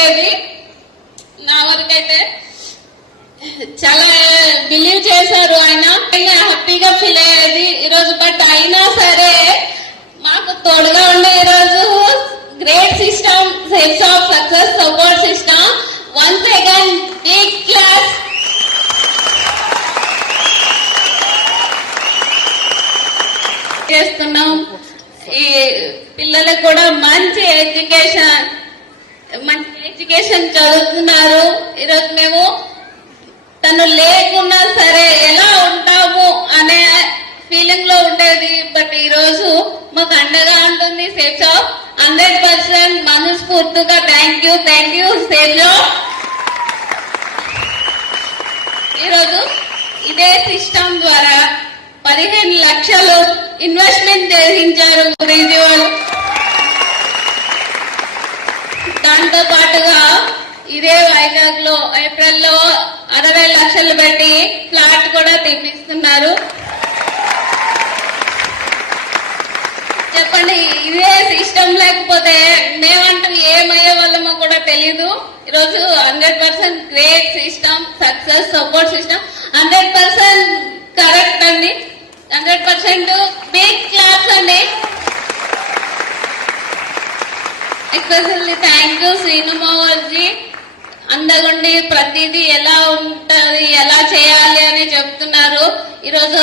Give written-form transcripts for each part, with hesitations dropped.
ఉండేది. నా వరకైతే చాలా బిలీవ్ చేశారు ఆయన, హ్యాపీగా ఫీల్ అయ్యేది ఈరోజు. బట్ అయినా సరే మాకు తోడుగా ఉండే ఈరోజు great system, sets of success support system. Once again big class. చేస్తున్నాం. ఈ పిల్లలకు కూడా మంచి ఎడ్యుకేషన్ చదువుతున్నారు. ఈరోజు మేము తను లేకున్నా సరే ఎలా ఉంటాము అనే ఫీలింగ్ లో ఉండేది. బట్ ఈ రోజు మాకు అండగా ఉంటుంది సేఫ్ షాప్. 100% మనస్ఫూర్తిగా థ్యాంక్ యూ సేఫ్ షాప్. ఈరోజు ఇదే సిస్టమ్ ద్వారా 15 లక్షలు ఇన్వెస్ట్మెంట్ చేయించారు గురూజీ వాళ్ళు. దాంతో పాటుగా ఇదే వైజాగ్ లో ఏప్రిల్ లో 60 లక్షలు పెట్టి ఫ్లాట్ కూడా తెప్పిస్తున్నారు. చెప్పండి, ఇదే సిస్టమ్ లేకపోతే మేమంటూ ఏమయ్యే వాళ్ళమో కూడా తెలీదు. ఈరోజు 100% great system, success support system. 100% correct అండి. 100% బిగ్ క్లాప్స్ అండి. ఎస్పెషల్లీ థ్యాంక్ యూ శ్రీనుమావర్జీ. అందగుండి ప్రతిదీ ఎలా ఉంటది, ఎలా చేయాలి అని చెప్తున్నారు. ఈరోజు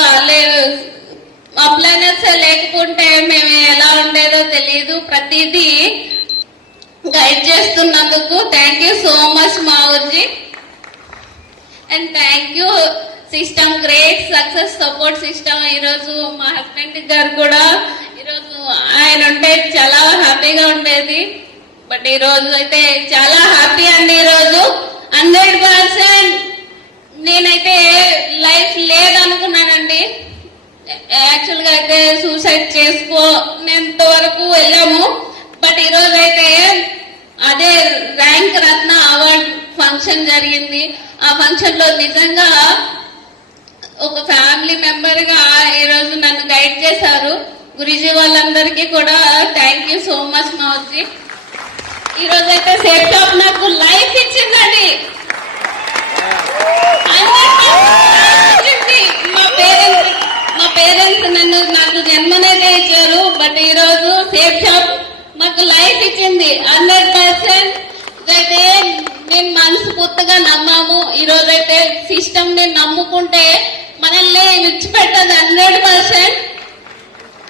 అప్లైనర్స్ లేకపోతే మేము ఎలా ఉండేదో తెలియదు. ప్రతిదీ గైడ్ చేస్తున్నందుకు థ్యాంక్ యూ సో మచ్ మావర్జీ. And thank you system, great success support system. ఈరోజు మా హస్బెండ్ గారు కూడా ఈరోజు ఆయన ఉంటే చాలా హ్యాపీగా ఉండేది. బట్ ఈ రోజు అయితే చాలా హ్యాపీ అండి. ఈరోజు 100% నేనైతే లైఫ్ లేదనుకున్నానండి. యాక్చువల్ గా అయితే సూసైడ్ చేసుకోనేంత వరకు వెళ్ళాము. బట్ ఈ రోజు అయితే అదే ర్యాంక్ రత్న అవార్డ్ ఫంక్షన్ జరిగింది. ఆ ఫంక్షన్ లో నిజంగా ఒక ఫ్యామిలీ మెంబర్ గా ఈరోజు నన్ను గైడ్ చేశారు. గురూజీ వాళ్ళందరికీ కూడా థ్యాంక్ యూ సో మచ్ మావజీ. ఈ రోజు అయితే సేఫ్ షాప్ నాకు లైఫ్ ఇచ్చిందండి. మా పేరెంట్స్ నాకు జన్మనేదే ఇచ్చారు. బట్ ఈ రోజు సేఫ్ షాప్ నాకు లైఫ్ ఇచ్చింది. 100% అయితే మేము మనస్ఫూర్తిగా నమ్మాము. ఈ రోజు అయితే సిస్టమ్ ని నమ్ముకుంటే మనల్ని విడిచిపెట్టదు. 100%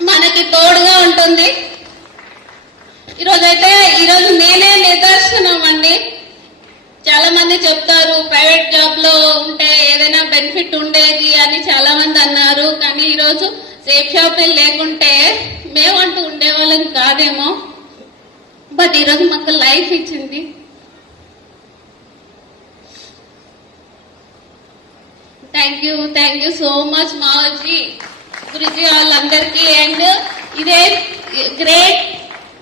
మనకి తోడుగా ఉంటుంది. ఈరోజు నేనే నిదర్శనం అండి. చాలా మంది చెప్తారు ప్రైవేట్ జాబ్ లో ఉంటే ఏదైనా బెనిఫిట్ ఉండేది అని చాలా మంది అన్నారు. కానీ ఈరోజు సేఫ్ షాప్ లేకుంటే మేమంటూ ఉండేవాళ్ళం కాదేమో. బట్ ఈరోజు మాకు లైఫ్ ఇచ్చింది. థ్యాంక్ యూ సో మచ్ మావజీ, గురూజీ వాళ్ళందరికీ. అండ్ ఇదే గ్రేట్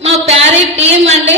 మా ప్యారీ టీమ్ అండి.